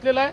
सांगितलेलं आहे,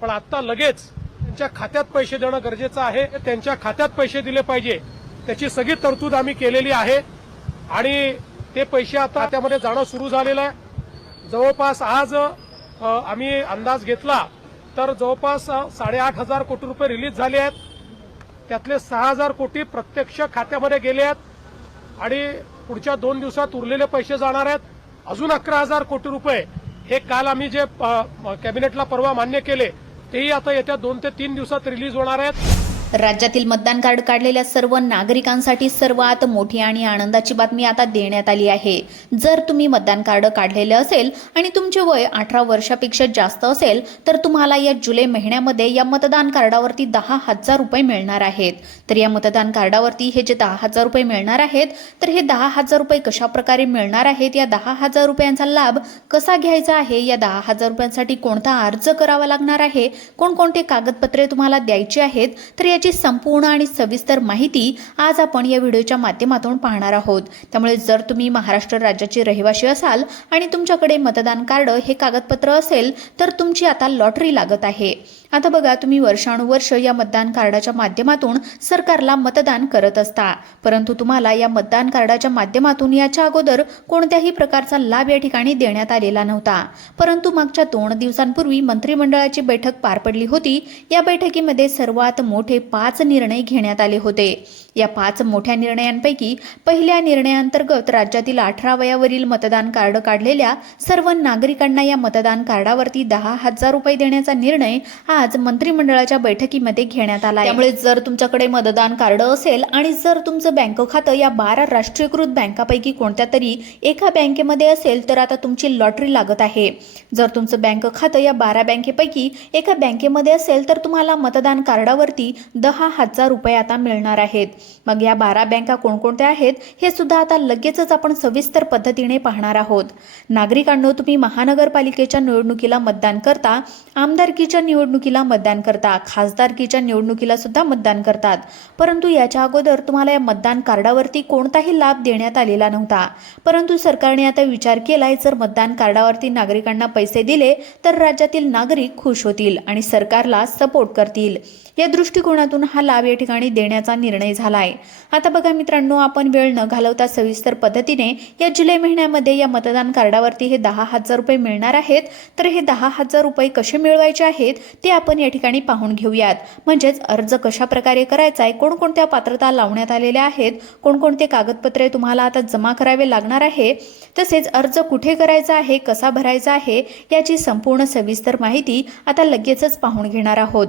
पण आता लगेच त्यांच्या खात्यात पैसे देणं गरजेचं आहे. त्यांच्या खात्यात पैसे दिले पाहिजे त्याची सगळी तरतूद आम्ही केलेली आहे आणि ते पैसे आता त्यामध्ये जाणं सुरू झालेलं आहे. जवळपास आज आम्ही अंदाज घेतला तर जवळपास 8,500 कोटी रुपये रिलीज झाले आहेत. त्यातले 6,000 कोटी प्रत्यक्ष खात्यामध्ये गेले आहेत आणि पुढच्या 2 दिवसात उरलेले पैसे जाणार आहेत. अजून 11,000 कोटी रुपये हे काल आम्ही जे कॅबिनेटला परवा मान्य केले तेही आता येत्या 2 ते 3 दिवसात रिलीज होणार आहेत. राज्यातील मतदान कार्ड काढलेल्या सर्व नागरिकांसाठी सर्वात मोठी आणि आनंदाची बातमी आता देण्यात आली आहे. जर तुम्ही मतदान कार्ड काढलेले असेल आणि तुमचे वय 18 वर्षापेक्षा जास्त असेल तर तुम्हाला या जुलै महिन्यामध्ये या मतदान कार्डावरती 10,000 रुपये मिळणार आहेत. तर या मतदान कार्डावरती हे जे 10,000 रुपये मिळणार आहेत तर हे 10,000 रुपये कशा प्रकारे मिळणार आहेत, या 10,000 रुपयांचा लाभ कसा घ्यायचा आहे, या 10,000 रुपयांसाठी कोणता अर्ज करावा लागणार आहे, कोणकोणते कागदपत्रे तुम्हाला द्यायची आहेत, तर याची संपूर्ण आणि सविस्तर माहिती आज आपण या व्हिडिओच्या माध्यमातून पाहणार आहोत. त्यामुळे जर तुम्ही महाराष्ट्र राज्याचे रहिवासी असाल आणि तुमच्याकडे मतदान कार्ड हे कागदपत्र असेल तर तुमची आता लॉटरी लागत आहे. आता बघा, तुम्ही वर्षानुवर्ष या मतदान कार्डाच्या माध्यमातून सरकारला मतदान करत असता, परंतु तुम्हाला या मतदान कार्डाच्या माध्यमातून याच्या अगोदर कोणत्याही प्रकारचा लाभ या ठिकाणी देण्यात आलेला नव्हता. परंतु मागच्या 2 दिवसांपूर्वी मंत्रिमंडळाची बैठक पार पडली होती. या बैठकीमध्ये सर्वात मोठे 5 निर्णय घेण्यात आले होते. या 5 मोठ्या निर्णयांपैकी पहिल्या निर्णयाअंतर्गत राज्यातील 18 वयावरील मतदान कार्ड काढलेल्या सर्व नागरिकांना या मतदान कार्डावरती 10,000 रुपये देण्याचा निर्णय आज मंत्रिमंडळाच्या बैठकीमध्ये घेण्यात आला. त्यामुळे जर तुमच्याकडे मतदान कार्ड असेल आणि जर तुमचं बँक खातं या 12 राष्ट्रीयकृत बँकापैकी कोणत्या तरी एका बँकेमध्ये असेल तर आता तुमची लॉटरी लागत आहे. जर तुमचं बँक खातं या 12 बँकेपैकी एका बँकेमध्ये असेल तर तुम्हाला मतदान कार्डावरती 10,000 रुपये आता मिळणार आहेत. मग या 12 बँका कोणकोणत्या आहेत हे सुद्धा आता लगेचच आपण सविस्तर पद्धतीने पाहणार आहोत. नागरिकांनो, तुम्ही महानगरपालिकेच्या निवडणुकीला मतदान करता, आमदारकीच्या निवडणुकीला मतदान करता, खासदारकीच्या निवडणुकीला सुद्धा मतदान करतात, परंतु याच्या अगोदर तुम्हाला या मतदान कार्डावरती कोणताही लाभ देण्यात आलेला नव्हता. परंतु सरकारने आता विचार केलाय, जर मतदान कार्डावरती नागरिकांना पैसे दिले तर राज्यातील नागरिक खुश होतील आणि सरकारला सपोर्ट करतील. या दृष्टिकोनातून हा लाभ या ठिकाणी देण्याचा निर्णय झालाय. आता बघा मित्रांनो, आपण वेळ न घालवता सविस्तर पद्धतीने या जुलै महिन्यामध्ये या मतदान कार्डावरती हे 10,000 रुपये मिळणार आहेत. तर हे 10,000 रुपये कसे मिळवायचे आहेत ते आपण या ठिकाणी पाहून घेऊयात. म्हणजेच अर्ज कशा प्रकारे करायचा आहे, कोणकोणत्या पात्रता लावण्यात आलेल्या आहेत, कोणकोणते कागदपत्रे तुम्हाला आता जमा करावे लागणार आहे, तसेच अर्ज कुठे करायचा आहे, कसा भरायचा आहे, याची संपूर्ण सविस्तर माहिती आता लगेचच पाहून घेणार आहोत.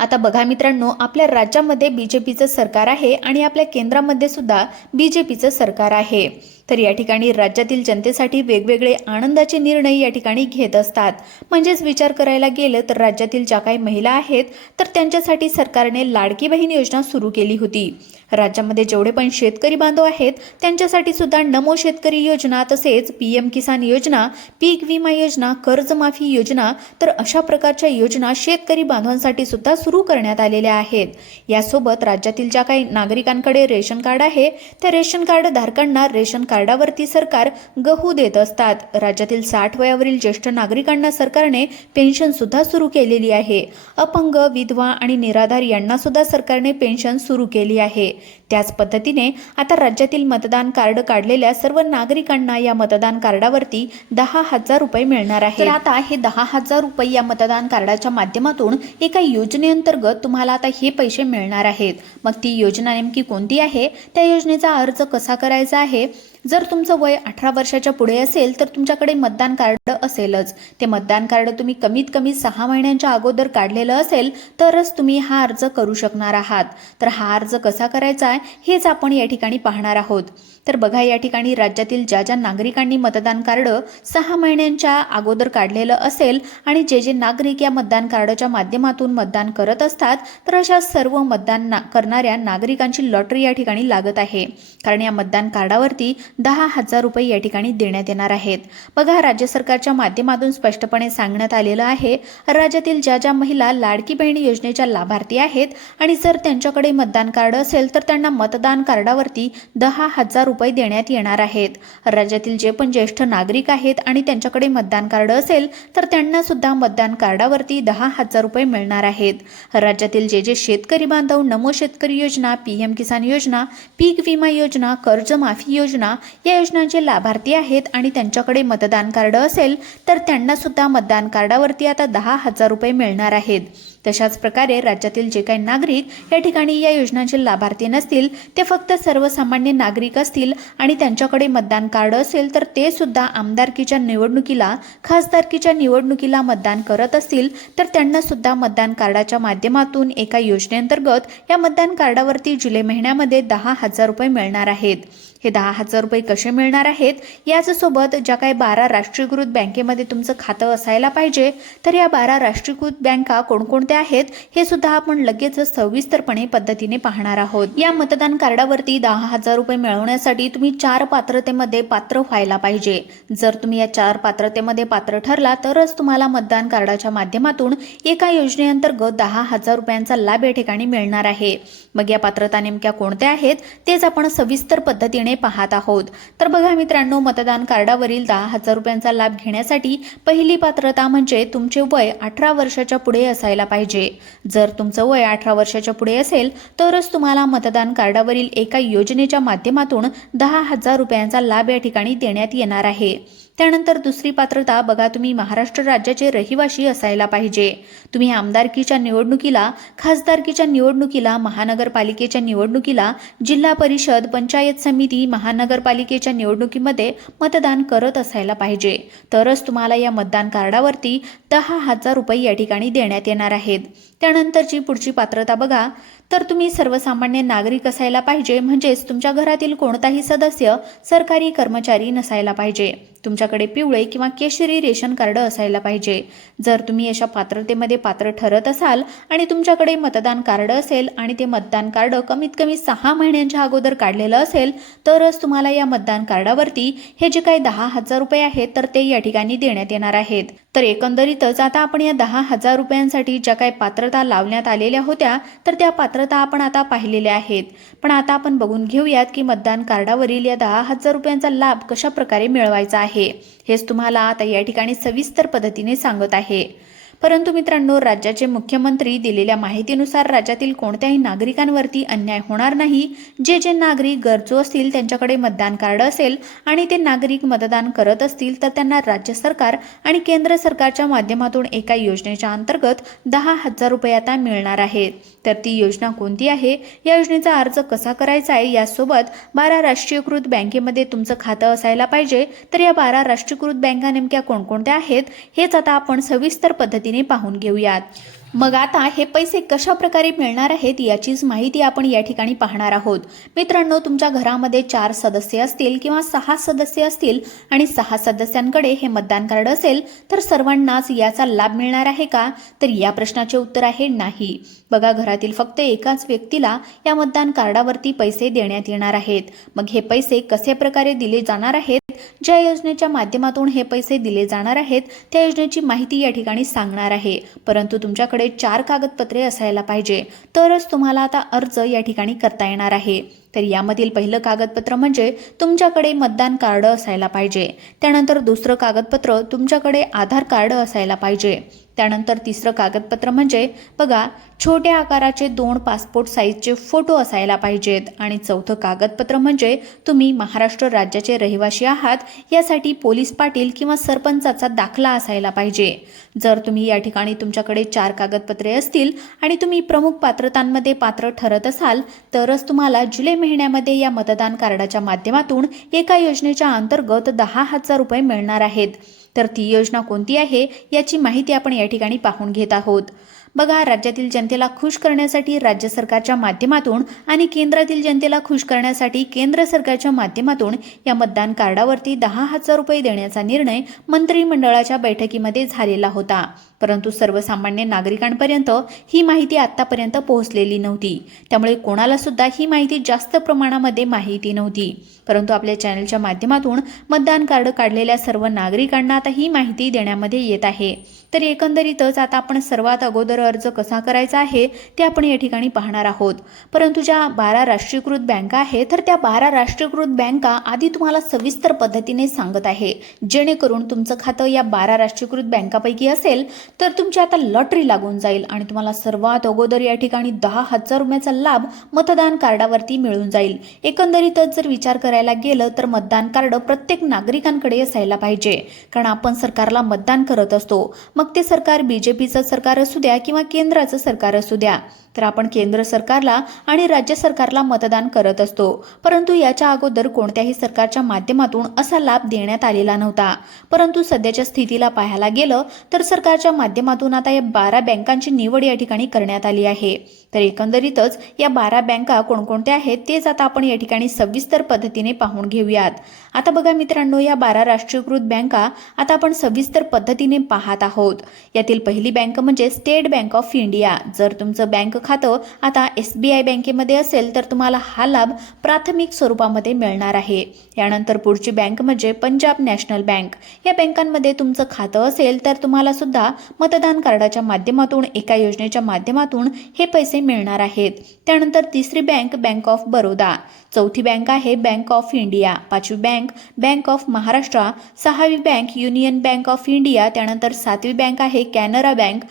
आता बघा मित्रांनो, आपल्या राज्यामध्ये बीजेपीचं सरकार आहे आणि आपल्या केंद्रामध्ये सुद्धा बीजेपीचं सरकार आहे. तर या ठिकाणी राज्यातील जनतेसाठी वेगवेगळे आनंदाचे निर्णय या ठिकाणी घेत असतात. म्हणजेच विचार करायला गेलं तर राज्यातील ज्या काही महिला आहेत तर त्यांच्यासाठी सरकारने लाडकी बहीण योजना सुरू केली होती. राज्यामध्ये जेवढे पण शेतकरी बांधव आहेत त्यांच्यासाठी सुद्धा नमो शेतकरी योजना, तसेच PM किसान योजना, पीक विमा योजना, कर्जमाफी योजना, तर अशा प्रकारच्या योजना शेतकरी बांधवांसाठी सुद्धा सुरू करण्यात आलेल्या आहेत. यासोबत राज्यातील ज्या काही नागरिकांकडे रेशन कार्ड आहे त्या रेशन कार्ड धारकांना रेशन कार्डावरती सरकार गहू देत असतात. राज्यातील 60 वयावरील ज्येष्ठ नागरिकांना सरकारने पेन्शन सुद्धा सुरू केलेली आहे. अपंग, विधवा आणि निराधार यांना सुद्धा सरकारने पेन्शन सुरू केली आहे. त्याच पद्धतीने आता राज्यातील मतदान कार्ड काढलेल्या सर्व नागरिकांना या मतदान कार्डावरती 10,000 रुपये मिळणार आहेत. तर आता हे 10,000 रुपये या मतदान कार्डाच्या माध्यमातून एका योजनेअंतर्गत तुम्हाला आता हे पैसे मिळणार आहेत. मग ती योजना नेमकी कोणती आहे, त्या योजनेचा अर्ज कसा करायचा आहे, जर तुमचं वय 18 वर्षाच्या पुढे असेल तर तुमच्याकडे मतदान कार्ड असेलच. ते मतदान कार्ड तुम्ही कमीत कमी 6 महिन्यांच्या अगोदर काढलेलं असेल तरच तुम्ही हा अर्ज करू शकणार आहात. तर हा अर्ज कसा करायचा आहे हेच आपण या ठिकाणी पाहणार आहोत. तर बघा, या ठिकाणी राज्यातील ज्या ज्या नागरिकांनी मतदान कार्ड 6 महिन्यांच्या अगोदर काढलेलं असेल आणि जे जे नागरिक या मतदान कार्डाच्या माध्यमातून मतदान करत असतात तर अशा सर्व मतदान करणाऱ्या नागरिकांची लॉटरी या ठिकाणी लागत आहे. कारण या मतदान कार्डावरती 10,000 रुपये या ठिकाणी देण्यात येणार आहेत. बघा, राज्य सरकारच्या माध्यमातून स्पष्टपणे सांगण्यात आलेलं आहे, राज्यातील ज्या ज्या महिला लाडकी बहीण योजनेच्या लाभार्थी आहेत आणि जर त्यांच्याकडे मतदान कार्ड असेल तर त्यांना मतदान कार्डावरती 10,000 रुपये देण्यात येणार आहेत. राज्यातील जे पण ज्येष्ठ नागरिक आहेत आणि त्यांच्याकडे मतदान कार्ड असेल तर त्यांना सुद्धा मतदान कार्डावरती 10,000 रुपये मिळणार आहेत. राज्यातील जे शेतकरी बांधव नमो शेतकरी योजना, PM किसान योजना, पीक विमा योजना, कर्जमाफी योजना या योजनांचे लाभार्थी आहेत आणि त्यांच्याकडे मतदान कार्ड असेल तर त्यांना सुद्धा मतदान कार्डावरती आता 10,000 रुपये मिळणार आहेत. तशाच प्रकारे राज्यातील जे काही नागरिक या ठिकाणी या योजनांचे लाभार्थी नसतील, ते फक्त सर्वसामान्य नागरिक असतील आणि त्यांच्याकडे मतदान कार्ड असेल तर ते सुद्धा आमदारकीच्या निवडणुकीला, खासदारकीच्या निवडणुकीला मतदान करत असतील तर त्यांना सुद्धा मतदान कार्डाच्या माध्यमातून एका योजनेअंतर्गत या मतदान कार्डावरती जुलै महिन्यामध्ये 10,000 रुपये मिळणार आहेत. हे 10,000 रुपये कसे मिळणार आहेत, याचसोबत ज्या काही 12 राष्ट्रीयकृत बँकेमध्ये तुमचं खातं असायला पाहिजे, तर या 12 राष्ट्रीयकृत बँका कोणकोणत्या आहेत हे सुद्धा आपण लगेच सविस्तरपणे पद्धतीने पाहणार आहोत. या मतदान कार्डावरती 10,000 रुपये मिळवण्यासाठी तुम्ही 4 पात्रतेमध्ये पात्र व्हायला पाहिजे. जर तुम्ही या 4 पात्रतेमध्ये पात्र ठरला तरच तुम्हाला मतदान कार्डाच्या माध्यमातून एका योजनेअंतर्गत 10,000 रुपयांचा लाभ या ठिकाणी मिळणार आहे. मग या पात्रता नेमक्या कोणत्या आहेत तेच आपण सविस्तर पद्धतीने पाहत आहोत. तर बघा मित्रांनो, मतदान कार्डावरील 10,000 रुपयांचा लाभ घेण्यासाठी पहिली पात्रता म्हणजे तुमचे वय 18 वर्षाच्या पुढे असायला पाहिजे. जर तुमचं वय 18 वर्षाच्या पुढे असेल तरच तुम्हाला मतदान कार्डावरील एका योजनेच्या माध्यमातून 10,000 रुपयांचा लाभ या ठिकाणी देण्यात येणार आहे. त्यानंतर दुसरी पात्रता बघा, तुम्ही महाराष्ट्र राज्याचे रहिवासी असायला पाहिजे. तुम्ही आमदारकीच्या निवडणुकीला, खासदारकीच्या निवडणुकीला, महानगरपालिकेच्या निवडणुकीला, जिल्हा परिषद, पंचायत समिती, महानगरपालिकेच्या निवडणुकीमध्ये मतदान करत असायला पाहिजे. तरच तुम्हाला या मतदान कार्डावरती 10,000 रुपये या ठिकाणी देण्यात येणार आहेत. त्यानंतरची पुढची पात्रता बघा, तर तुम्ही सर्वसामान्य नागरिक असायला पाहिजे, म्हणजेच तुमच्या घरातील कोणताही सदस्य सरकारी कर्मचारी नसायला पाहिजे. तुमच्याकडे पिवळे किंवा केशरी रेशन कार्ड असायला पाहिजे. जर तुम्ही अशा पात्रतेमध्ये पात्र ठरत असाल आणि तुमच्याकडे मतदान कार्ड असेल आणि ते मतदान कार्ड कमीत कमी 6 महिन्यांच्या अगोदर काढलेलं असेल तरच तुम्हाला या मतदान कार्डावरती हे जे काही 10,000 रुपये आहेत तर ते या ठिकाणी देण्यात येणार आहेत. तर एकंदरीतच आता आपण या 10,000 रुपयांसाठी ज्या काही पात्रता लावण्यात आलेल्या होत्या तर त्या पात्रता आपण आता पाहिलेल्या आहेत. पण आता आपण बघून घेऊयात की मतदान कार्डावरील या 10,000 रुपयांचा लाभ कशा प्रकारे मिळवायचा आहे. हेच तुम्हाला आता या ठिकाणी सविस्तर पद्धतीने सांगत आहे. परंतु मित्रांनो, राज्याचे मुख्यमंत्री दिलेल्या माहितीनुसार राज्यातील कोणत्याही नागरिकांवरती अन्याय होणार नाही. जे नागरिक गरजू असतील, त्यांच्याकडे मतदान कार्ड असेल आणि ते नागरिक मतदान करत असतील तर त्यांना राज्य सरकार आणि केंद्र सरकारच्या माध्यमातून एका योजनेच्या अंतर्गत 10,000 रुपये आता मिळणार आहेत. तर ती योजना कोणती आहे, या योजनेचा अर्ज कसा करायचा आहे, यासोबत 12 राष्ट्रीयकृत बँकेमध्ये तुमचं खातं असायला पाहिजे. तर या 12 राष्ट्रीयकृत बँका नेमक्या कोणकोणत्या आहेत हेच आता आपण सविस्तर पद्धतीने पाहून घेऊयात. मग आता हे पैसे कशा प्रकारे मिळणार आहेत याचीच माहिती आपण या ठिकाणी पाहणार आहोत. मित्रांनो, तुमच्या घरामध्ये 4 सदस्य असतील किंवा 6 सदस्य असतील आणि 6 सदस्यांकडे हे मतदान कार्ड असेल तर सर्वांनाच याचा लाभ मिळणार आहे का? तर या प्रश्नाचे उत्तर आहे नाही. बघा, घरातील फक्त एकाच व्यक्तीला या मतदान कार्डावरती पैसे देण्यात येणार आहेत. मग हे पैसे कसे प्रकारे दिले जाणार आहेत, ज्या योजनेच्या माध्यमातून हे पैसे दिले जाणार आहेत त्या योजनेची माहिती या ठिकाणी सांगणार आहे. परंतु तुमच्याकडे 4 कागदपत्रे असायला पाहिजे तरच तुम्हाला आता अर्ज या ठिकाणी करता येणार आहे. तर यामधील पहिलं कागदपत्र म्हणजे तुमच्याकडे मतदान कार्ड असायला पाहिजे. त्यानंतर दुसरं कागदपत्र तुमच्याकडे आधार कार्ड असायला पाहिजे. त्यानंतर तिसरं कागदपत्र म्हणजे बघा, छोट्या आकाराचे 2 पासपोर्ट साईजचे फोटो असायला पाहिजेत. आणि चौथं कागदपत्र म्हणजे तुम्ही महाराष्ट्र राज्याचे रहिवासी आहात, यासाठी पोलीस पाटील किंवा सरपंचाचा दाखला असायला पाहिजे. जर तुम्ही या ठिकाणी तुमच्याकडे 4 कागदपत्रे असतील आणि तुम्ही प्रमुख पात्रतांमध्ये पात्र ठरत असाल तरच तुम्हाला जुलै महिन्यामध्ये या मतदान कार्डाच्या माध्यमातून एका योजनेच्या अंतर्गत 10,000 रुपये मिळणार आहेत. तर ती योजना कोणती आहे याची माहिती आपण या ठिकाणी पाहून घेत आहोत. बघा, राज्यातील जनतेला खुश करण्यासाठी राज्य सरकारच्या माध्यमातून आणि केंद्रातील जनतेला खुश करण्यासाठी केंद्र सरकारच्या माध्यमातून या मतदान कार्डावरती 10,000 रुपये देण्याचा निर्णय मंत्रिमंडळाच्या बैठकीमध्ये झालेला होता. परंतु सर्वसामान्य नागरिकांपर्यंत ही माहिती आतापर्यंत पोहोचलेली नव्हती. त्यामुळे कोणाला सुद्धा ही माहिती जास्त प्रमाणामध्ये माहिती नव्हती. परंतु आपल्या चॅनलच्या माध्यमातून मतदान कार्ड काढलेल्या सर्व नागरिकांना आता ही माहिती देण्यामध्ये येत आहे. तर एकंदरीतच आता आपण सर्वात अगोदर अर्ज कसा करायचा आहे ते आपण या ठिकाणी पाहणार आहोत. परंतु ज्या 12 राष्ट्रीयकृत बँका आहेत तर त्या 12 राष्ट्रीयकृत बँका आधी तुम्हाला सविस्तर पद्धतीने सांगत आहे, जेणेकरून तुमचं खातं या 12 राष्ट्रीयकृत बँकापैकी असेल तर तुमची आता लॉटरी लागून जाईल आणि तुम्हाला सर्वात अगोदर या ठिकाणी 10,000 रुपयाचा लाभ मतदान कार्डावरती मिळून जाईल. एकंदरीतच जर विचार करायला गेलं तर मतदान कार्ड प्रत्येक नागरिकांकडे असायला पाहिजे, कारण आपण सरकारला मतदान करत असतो. मग ते सरकार बीजेपीचं सरकार असू द्या किंवा केंद्राचं सरकार असू द्या, तर आपण केंद्र सरकारला आणि राज्य सरकारला मतदान करत असतो. परंतु याच्या अगोदर कोणत्याही सरकारच्या माध्यमातून असा लाभ देण्यात आलेला नव्हता. परंतु सध्याच्या स्थितीला पाहायला गेलं तर सरकारच्या माध्यमातून आता या 12 बँकांची निवड या ठिकाणी करण्यात आली आहे. तर एकंदरीतच या 12 बँका कोणकोणत्या आहेत तेच आता आपण या ठिकाणी सविस्तर पद्धतीने पाहून घेऊयात. आता बघा मित्रांनो, या 12 राष्ट्रीयकृत बँका आता आपण सविस्तर पद्धतीने पाहत आहोत. यातील पहिली बँक म्हणजे स्टेट बँक ऑफ इंडिया. जर तुमचं बँक खातं आता SBI बँकेमध्ये असेल तर तुम्हाला हा लाभ प्राथमिक स्वरूपामध्ये मिळणार आहे. यानंतर पुढची बँक म्हणजे पंजाब नॅशनल बँक. या बँकांमध्ये तुमचं खातं असेल तर तुम्हाला सुद्धा मतदान कार्डाच्या माध्यमातून एका योजनेच्या माध्यमातून हे पैसे मिळणार आहेत. त्यानंतर तिसरी बँक बँक ऑफ बरोदा. चौथी बँक आहे बँक ऑफ इंडिया. पाचवी बँक बँक ऑफ महाराष्ट्र. सहावी bank union bank of India. त्यानंतर सातवी बँक आहे कॅनरा बँक.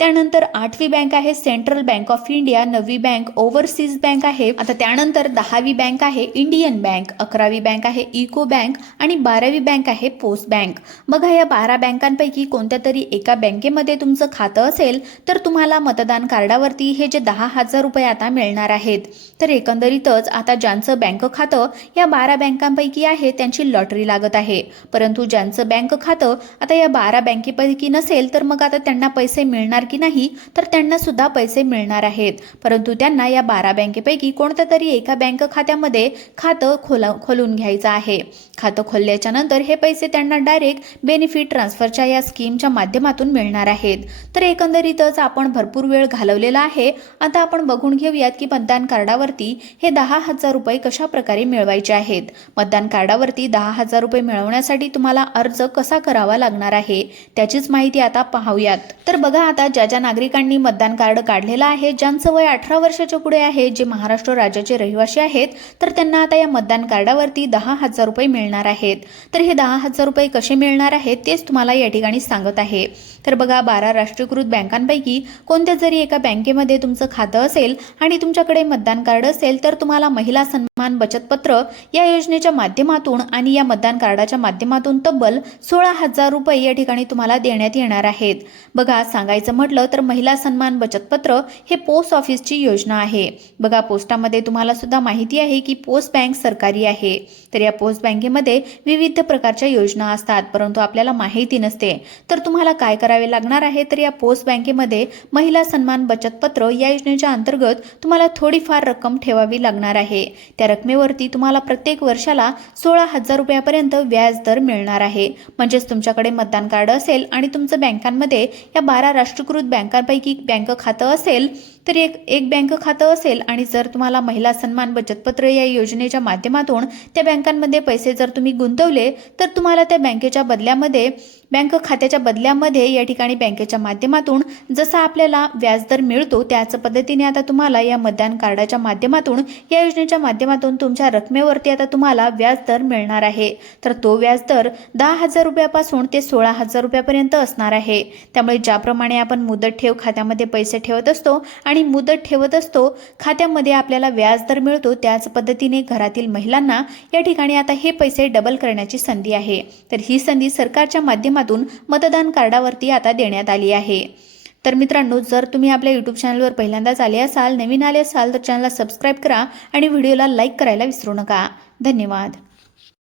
त्यानंतर आठवी बँक आहे सेंट्रल बँक ऑफ इंडिया. नववी बँक ओव्हरसीज बँक आहे. आता त्यानंतर 10वी बँक आहे इंडियन बँक. 11वी बँक आहे इको बँक आणि 12वी बँक आहे पोस्ट बँक. बघा, या 12 बँकांपैकी कोणत्या तरी एका बँकेमध्ये तुमचं खातं असेल तर तुम्हाला मतदान कार्डावरती हे जे 10,000 रुपये आता मिळणार आहेत. तर एकंदरीतच आता ज्यांचं बँक खातं या 12 बँकांपैकी आहे त्यांची लॉटरी लागत आहे. परंतु ज्यांचं बँक खातं आता या 12 बँकेपैकी नसेल तर मग आता त्यांना पैसे मिळणार की नाही, तर त्यांना सुद्धा पैसे मिळणार आहेत. परंतु त्यांना या 12 बँकेपैकी कोणत्या तरी एका बँक खात्यामध्ये खातं खोलून घ्यायचं आहे. खातं खोलल्याच्या नंतर हे पैसे त्यांना डायरेक्ट बेनिफिट ट्रान्सफरच्या या स्कीमच्या माध्यमातून मिळणार आहेत. तर एकंदरीतच आपण भरपूर वेळ घालवलेला आहे. आता आपण बघून घेऊयात की मतदान कार्डावरती हे 10,000 रुपये कशा प्रकारे मिळवायचे आहेत. मतदान कार्डावरती 10,000 रुपये मिळवण्यासाठी तुम्हाला अर्ज कसा करावा लागणार आहे त्याचीच माहिती आता पाहूयात. तर बघा, आता ज्या नागरिकांनी मतदान कार्ड काढलेलं आहे, ज्यांचं वय 18 वर्षाच्या पुढे आहे, जे महाराष्ट्र राज्याचे रहिवासी आहेत, तर त्यांना आता या मतदान कार्डावरती 10,000 रुपये मिळणार आहेत. तर हे 10,000 रुपये कसे मिळणार आहेत तेच तुम्हाला या ठिकाणी सांगत आहे. तर बघा, 12 राष्ट्रीयकृत बँकांपैकी कोणत्या जरी एका बँकेमध्ये तुमचं खातं असेल आणि तुमच्याकडे मतदान कार्ड असेल तर तुम्हाला महिला सन्मान बचत पत्र या योजनेच्या माध्यमातून आणि या मतदान कार्डाच्या माध्यमातून तब्बल 16,000 रुपये या ठिकाणी तुम्हाला देण्यात येणार आहेत. बघा, सांगायचं म्हटलं तर महिला सन्मान बचत पत्र हे पोस्ट ऑफिसची योजना आहे. बघा, पोस्टामध्ये तुम्हाला सुद्धा माहिती आहे की पोस्ट बँक सरकारी आहे. तर या पोस्ट बँकेमध्ये विविध प्रकारच्या योजना असतात, परंतु आपल्याला माहिती नसते. तर तुम्हाला काय करावे लागणार आहे, तर या पोस्ट बँकेमध्ये महिला सन्मान बचत पत्र या योजनेच्या अंतर्गत तुम्हाला थोडीफार रक्कम ठेवावी लागणार आहे. त्या रकमेवरती तुम्हाला प्रत्येक वर्षाला 16,000 रुपयापर्यंत व्याज दर मिळणार आहे. म्हणजेच तुमच्याकडे मतदान कार्ड असेल आणि तुमचं बँकांमध्ये या 12 राष्ट्रीयकृत बँकांपैकी बँक खातं असेल तर एक बँक खातं असेल आणि जर तुम्हाला महिला सन्मान बचत पत्र या योजनेच्या माध्यमातून त्या बँकांमध्ये पैसे जर तुम्ही गुंतवले तर तुम्हाला त्या बँक खात्याच्या बदल्यामध्ये या ठिकाणी बँकेच्या माध्यमातून जसा आपल्याला व्याजदर मिळतो त्याच पद्धतीने आता तुम्हाला या मतदान कार्डाच्या माध्यमातून या योजनेच्या माध्यमातून तुमच्या रकमेवरती आता तुम्हाला व्याजदर मिळणार आहे. तर तो व्याजदर 10,000 रुपयापासून ते 16,000 रुपयापर्यंत असणार आहे. त्यामुळे ज्याप्रमाणे आपण मुदत ठेव खात्यामध्ये पैसे ठेवत असतो आणि मुदत ठेवत असतो खात्यामध्ये आपल्याला व्याजदर मिळतो, त्याच पद्धतीने घरातील महिलांना या ठिकाणी आता हे पैसे डबल करण्याची संधी आहे. तर ही संधी सरकारच्या माध्यमातून मतदान कार्डावरती आता देण्यात आली आहे. तर मित्रांनो, जर तुम्ही आपल्या YouTube चॅनलवर पहिल्यांदाच आले असाल, नवीन आले असाल तर चॅनलला सबस्क्राईब करा आणि व्हिडिओला लाईक करायला विसरू नका. धन्यवाद.